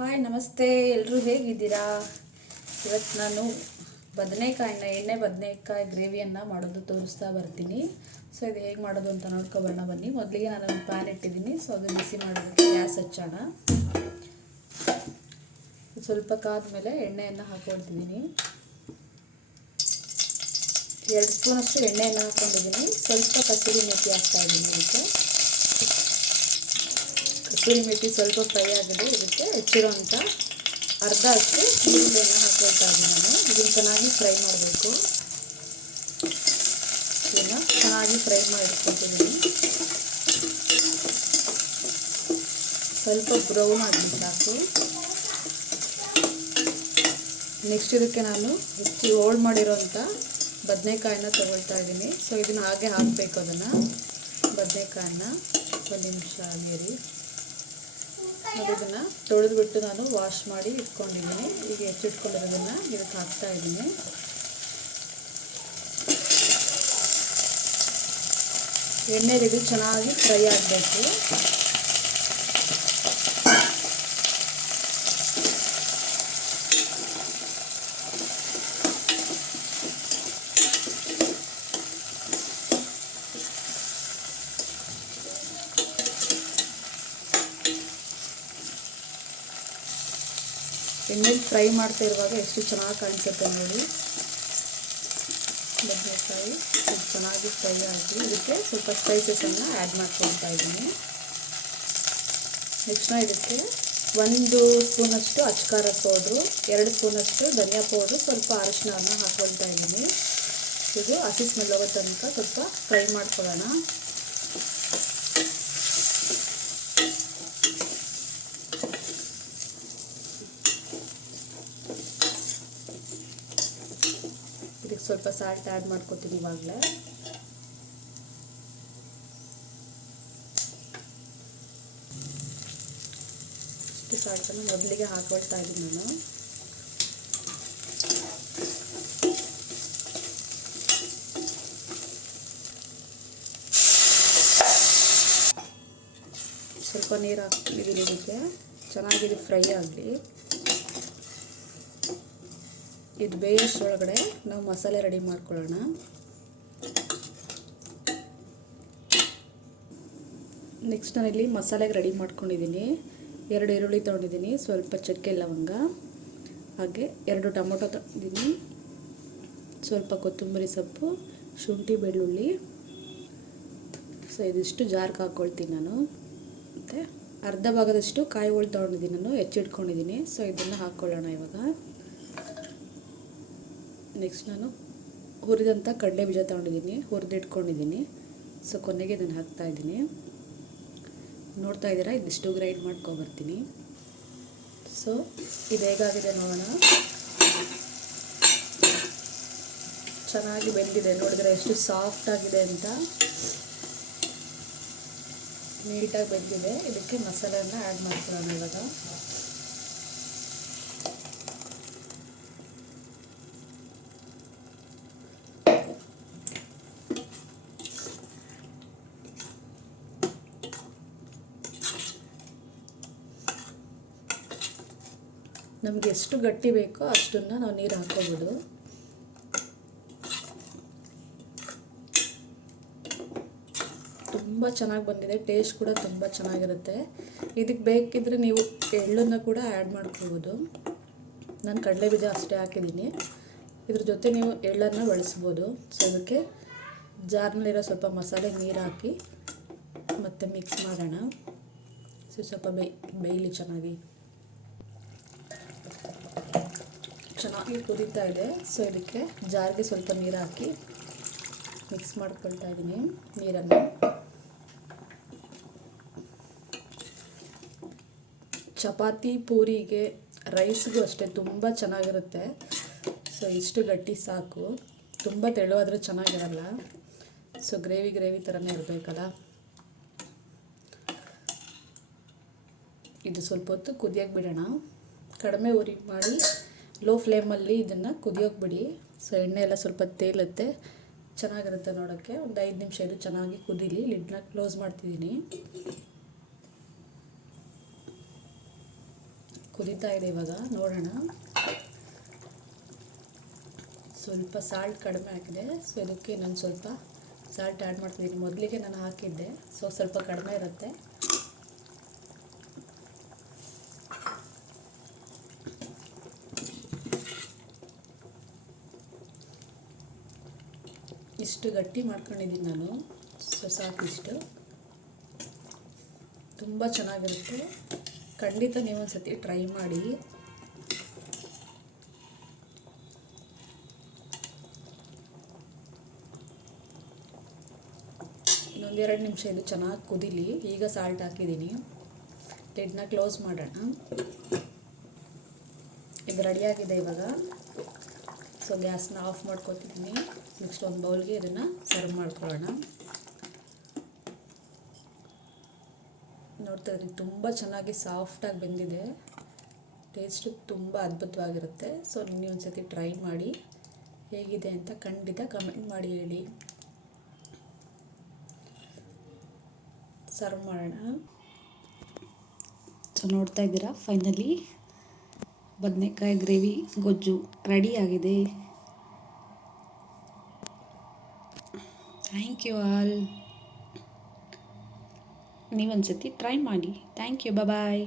Hi, ನಮಸ್ತೆ. ಎಲ್ಲರೂ ಹೇಗಿದ್ದೀರಾ? ಇವತ್ತು ನಾನು ಬದನೆಕಾಯಿನ, ಎಣ್ಣೆ ಬದನೆಕಾಯಿ ಗ್ರೇವಿಯನ್ನು ಮಾಡೋದು ತೋರಿಸ್ತಾ ಬರ್ತೀನಿ. ಸೊ, ಇದು ಹೇಗೆ ಮಾಡೋದು ಅಂತ ನೋಡ್ಕೊಬರೋಣ ಬನ್ನಿ. ಮೊದಲಿಗೆ ನಾನು ಒಂದು ಪ್ಯಾನ್ ಇಟ್ಟಿದ್ದೀನಿ. ಸೊ ಅದು ಬಿಸಿ ಮಾಡೋದಕ್ಕೆ ಗ್ಯಾಸ್ ಹಚ್ಚೋಣ. ಸ್ವಲ್ಪ ಕಾದ್ಮೇಲೆ ಎಣ್ಣೆಯನ್ನು ಹಾಕೊಳ್ತಿದ್ದೀನಿ. ಎರಡು ಸ್ಪೂನಷ್ಟು ಎಣ್ಣೆಯನ್ನು ಹಾಕ್ಕೊಂಡಿದ್ದೀನಿ ಸ್ವಲ್ಪ ಕಸೂರಿ ಮೆತ್ತಿ ಹಾಕ್ತಾ ಇದ್ದೀನಿ ಕಸೂರಿ ಮೇಥಿ ಸ್ವಲ್ಪ ಫ್ರೈ ಆಗಿದೆ. ಇದಕ್ಕೆ ಹೆಚ್ಚಿರೋಂಥ ಅರ್ಧ ಅಷ್ಟು ಈರುಳ್ಳಿಯನ್ನು ಹಾಕೊಳ್ತಾ ನಾನು. ಇದನ್ನು ಚೆನ್ನಾಗಿ ಫ್ರೈ ಮಾಡಬೇಕು. ಇದನ್ನು ಚೆನ್ನಾಗಿ ಫ್ರೈ ಮಾಡಿಟ್ಕೊತಿದ್ದೀನಿ ಸ್ವಲ್ಪ ಬ್ರೌನ್ ಆಗಲಿ ಸಾಕು. ನೆಕ್ಸ್ಟ್ ಇದಕ್ಕೆ ನಾನು ಹೆಚ್ಚು ಹೋಲ್ಡ್ ಮಾಡಿರೋಂಥ ಬದನೆಕಾಯಿನ ತೊಗೊಳ್ತಾ ಇದ್ದೀನಿ. ಸೊ ಇದನ್ನು ಹಾಗೆ ಹಾಕಬೇಕು ಅದನ್ನು. ಬದನೆಕಾಯನ್ನ ಒಂದು ನಿಮಿಷ ಆಗಿರಿ. ಇದನ್ನು ತೊಳೆದ್ಬಿಟ್ಟು ನಾನು ವಾಶ್ ಮಾಡಿ ಇಟ್ಕೊಂಡಿದ್ದೀನಿ. ಈಗ ಹೆಚ್ಚಿಟ್ಕೊಂಡಿರೋದನ್ನು ಇದಕ್ಕೆ ಹಾಕ್ತಾ ಇದ್ದೀನಿ. ಎಣ್ಣೆ ಇದು ಚೆನ್ನಾಗಿ ಫ್ರೈ ಆಗಬೇಕು. ಎಣ್ಣೆಲಿ ಫ್ರೈ ಮಾಡ್ತಾ ಇರುವಾಗ ಎಷ್ಟು ಚೆನ್ನಾಗಿ ಕಾಣಿಸುತ್ತೆ ನೋಡಿ. ಬದನೆಕಾಯಿ ಇದು ಚೆನ್ನಾಗಿ ಫ್ರೈ ಆಗಿ ಇದಕ್ಕೆ ಸ್ವಲ್ಪ ಸ್ಪೈಸಸನ್ನು ಆ್ಯಡ್ ಮಾಡ್ಕೊಳ್ತಾ ಇದ್ದೀನಿ. ನೆಕ್ಸ್ಟ್ನ ಇದಕ್ಕೆ ಒಂದು ಸ್ಪೂನಷ್ಟು ಅಚ್ಕಾರ ಪೌಡ್ರು, ಎರಡು ಸ್ಪೂನಷ್ಟು ಧನಿಯಾ ಪೌಡ್ರು, ಸ್ವಲ್ಪ ಅರಿಶಿನವನ್ನು ಹಾಕ್ಕೊಳ್ತಾ ಇದ್ದೀನಿ. ಇದು ಹಸಿ ಸ್ಮೆಲ್ ಹೋಗೋ ತನಕ ಸ್ವಲ್ಪ ಫ್ರೈ ಮಾಡ್ಕೊಳ್ಳೋಣ ಇದಕ್ಕೆ ಸ್ವಲ್ಪ ಸಾಲ್ಟ್ ಆ್ಯಡ್ ಮಾಡ್ಕೊತೀನಿ ಇವಾಗಲೇ. ಇಷ್ಟು ಸಾಲ್ಟನ್ನು ಮೊದಲಿಗೆ ಹಾಕೊಳ್ತಾ ಇದ್ದೀನಿ ನಾನು. ಸ್ವಲ್ಪ ನೀರು ಹಾಕ್ತಿದ್ದೀನಿ ಇದಕ್ಕೆ. ಚೆನ್ನಾಗಿದೆ ಫ್ರೈ ಆಗಲಿ. ಇದು ಬೇಯೋಷ್ಟರೊಳಗಡೆ ನಾವು ಮಸಾಲೆ ರೆಡಿ ಮಾಡ್ಕೊಳ್ಳೋಣ. ನೆಕ್ಸ್ಟ್ ನಾನಿಲ್ಲಿ ಮಸಾಲೆಗೆ ರೆಡಿ ಮಾಡ್ಕೊಂಡಿದ್ದೀನಿ ಎರಡು ಈರುಳ್ಳಿ ತೊಗೊಂಡಿದ್ದೀನಿ ಸ್ವಲ್ಪ ಚಕ್ಕೆ ಲವಂಗ, ಹಾಗೆ ಎರಡು ಟೊಮೊಟೊ ತೊಗೊಂಡಿದ್ದೀನಿ ಸ್ವಲ್ಪ ಕೊತ್ತಂಬರಿ ಸೊಪ್ಪು, ಶುಂಠಿ ಬೆಳ್ಳುಳ್ಳಿ. ಸೊ ಇದಿಷ್ಟು ಜಾರ್ಗೆ ಹಾಕ್ಕೊಳ್ತೀನಿ ನಾನು. ಮತ್ತು ಅರ್ಧ ಭಾಗದಷ್ಟು ಕಾಯಿ ಹೋಳು ತೊಗೊಂಡಿದ್ದೀನಿ ನಾನು ಹೆಚ್ಚಿಟ್ಕೊಂಡಿದ್ದೀನಿ ಸೊ ಇದನ್ನು ಹಾಕ್ಕೊಳ್ಳೋಣ ಇವಾಗ. ನೆಕ್ಸ್ಟ್ ನಾನು ಹುರಿದಂಥ ಕಡಲೆ ಬೀಜ ತೊಗೊಂಡಿದ್ದೀನಿ, ಹುರಿದಿಟ್ಕೊಂಡಿದ್ದೀನಿ. ಸೊ ಕೊನೆಗೆ ಇದನ್ನು ಹಾಕ್ತಾ ಇದ್ದೀನಿ. ನೋಡ್ತಾ ಇದ್ದೀರಾ? ಇದಿಷ್ಟು ಗ್ರೈಂಡ್ ಮಾಡ್ಕೊಬರ್ತೀನಿ ಸೊ ಇದು ಹೇಗಾಗಿದೆ ನೋಡೋಣ. ಚೆನ್ನಾಗಿ ಬೆಂದಿದೆ. ನೋಡಿದ್ರೆ ಎಷ್ಟು ಸಾಫ್ಟ್ ಆಗಿದೆ ಅಂತ. ನೀಟಾಗಿ ಬೆಂದಿದೆ. ಇದಕ್ಕೆ ಮಸಾಲೆಯನ್ನು ಆ್ಯಡ್ ಮಾಡ್ಕೊಳ್ಳೋಣ ಇವಾಗ. ನಮಗೆ ಎಷ್ಟು ಗಟ್ಟಿ ಬೇಕೋ ಅಷ್ಟನ್ನು ನಾವು ನೀರು ಹಾಕೋಬೋದು. ತುಂಬ ಚೆನ್ನಾಗಿ ಬಂದಿದೆ, ಟೇಸ್ಟ್ ಕೂಡ ತುಂಬ ಚೆನ್ನಾಗಿರುತ್ತೆ. ಇದಕ್ಕೆ ಬೇಕಿದ್ರೆ ನೀವು ಎಳ್ಳನ್ನು ಕೂಡ ಆ್ಯಡ್ ಮಾಡ್ಕೋಬೋದು. ನಾನು ಕಡಲೆ ಬೀಜ ಅಷ್ಟೇ ಹಾಕಿದ್ದೀನಿ. ಇದ್ರ ಜೊತೆ ನೀವು ಎಳ್ಳನ್ನು ಬಳಸ್ಬೋದು. ಸೊ ಅದಕ್ಕೆ ಜಾರ್ನಲ್ಲಿರೋ ಸ್ವಲ್ಪ ಮಸಾಲೆ ನೀರು ಹಾಕಿ ಮತ್ತು ಮಿಕ್ಸ್ ಮಾಡೋಣ. ಸೊ ಸ್ವಲ್ಪ ಬೇಯ್ ಬೇಯಲಿ ಚೆನ್ನಾಗಿ. ಚೆನ್ನಾಗಿ ಕುದೀತಾ ಇದೆ. ಸೊ ಇದಕ್ಕೆ ಜಾರಿಗೆ ಸ್ವಲ್ಪ ನೀರು ಹಾಕಿ ಮಿಕ್ಸ್ ಮಾಡ್ಕೊಳ್ತಾ ಇದ್ದೀನಿ ನೀರನ್ನು. ಚಪಾತಿ, ಪೂರಿಗೆ ರೈಸ್ಗೂ ಅಷ್ಟೇ ತುಂಬ ಚೆನ್ನಾಗಿರುತ್ತೆ. ಸೊ ಇಷ್ಟು ಗಟ್ಟಿ ಸಾಕು. ತುಂಬ ತೆಳುವಾದರೆ ಚೆನ್ನಾಗಿರಲ್ಲ. ಸೊ ಗ್ರೇವಿ ಗ್ರೇವಿ ಥರನೇ ಇರಬೇಕಲ್ಲ. ಇದು ಸ್ವಲ್ಪ ಹೊತ್ತು ಕುದಿಯೋಕೆ ಬಿಡೋಣ. ಕಡಿಮೆ ಉರಿ ಮಾಡಿ ಲೋ ಫ್ಲೇಮಲ್ಲಿ ಇದನ್ನು ಕುದಿಯೋಕೆ ಬಿಡಿ. ಸೊ ಎಣ್ಣೆ ಎಲ್ಲ ಸ್ವಲ್ಪ ತೇಲುತ್ತೆ. ಚೆನ್ನಾಗಿರುತ್ತೆ ನೋಡೋಕ್ಕೆ. ಒಂದು ಐದು ನಿಮಿಷ ಇದು ಚೆನ್ನಾಗಿ ಕುದೀಲಿ. ಲಿಡ್ನ ಕ್ಲೋಸ್ ಮಾಡ್ತಿದ್ದೀನಿ. ಕುದೀತಾ ಇದೆ ಇವಾಗ. ನೋಡೋಣ. ಸ್ವಲ್ಪ ಸಾಲ್ಟ್ ಕಡಿಮೆ ಹಾಕಿದೆ ಸೊ ಇದಕ್ಕೆ ನಾನು ಸ್ವಲ್ಪ ಸಾಲ್ಟ್ ಆ್ಯಡ್ ಮಾಡ್ತಿದ್ದೀನಿ. ಮೊದಲಿಗೆ ನಾನು ಹಾಕಿದ್ದೆ. ಸೊ ಸ್ವಲ್ಪ ಕಡಿಮೆ ಇರುತ್ತೆ. ಇಷ್ಟು ಗಟ್ಟಿ ಮಾಡ್ಕೊಂಡಿದ್ದೀನಿ ನಾನು. ಸೊ ಸಾಕು ಇಷ್ಟು. ತುಂಬ ಚೆನ್ನಾಗಿರುತ್ತೆ. ಖಂಡಿತ ನೀವು ಒಂದು ಸತಿ ಟ್ರೈ ಮಾಡಿ. ಇನ್ನೊಂದೆರಡು ನಿಮಿಷ ಇದು ಚೆನ್ನಾಗಿ ಕುದಿಲಿ. ಈಗ ಸಾಲ್ಟ್ ಹಾಕಿದ್ದೀನಿ. ಲಿಡ್ನ ಕ್ಲೋಸ್ ಮಾಡೋಣ. ಇದು ರೆಡಿಯಾಗಿದೆ ಇವಾಗ. ಸೊ ಗ್ಯಾಸ್ನ ಆಫ್ ಮಾಡ್ಕೊತಿದ್ದೀನಿ. ನೆಕ್ಸ್ಟ್ ಒಂದು ಬೌಲ್ಗೆ ಇದನ್ನು ಸರ್ವ್ ಮಾಡ್ಕೊಳ್ಳೋಣ. ನೋಡ್ತಾ ಇದ್ದೀನಿ ತುಂಬ ಚೆನ್ನಾಗಿ ಸಾಫ್ಟಾಗಿ ಬೆಂದಿದೆ. ಟೇಸ್ಟ್ ತುಂಬ ಅದ್ಭುತವಾಗಿರುತ್ತೆ. ಸೊ ನೀವು ಒಂದು ಸತಿ ಟ್ರೈ ಮಾಡಿ, ಹೇಗಿದೆ ಅಂತ ಖಂಡಿತ ಕಮೆಂಟ್ ಮಾಡಿ ಹೇಳಿ. ಸರ್ವ್ ಮಾಡೋಣ. ಸೊ, ನೋಡ್ತಾ ಇದ್ದೀರಾ? ಫೈನಲಿ, ಬದನೆಕಾಯಿ ಗ್ರೇವಿ ಗೊಜ್ಜು ರೆಡಿ ಆಗಿದೆ. ಥ್ಯಾಂಕ್ ಯು ಆಲ್ ನೀವೊಂದು ಸತಿ ಟ್ರೈ ಮಾಡಿ. Thank you bye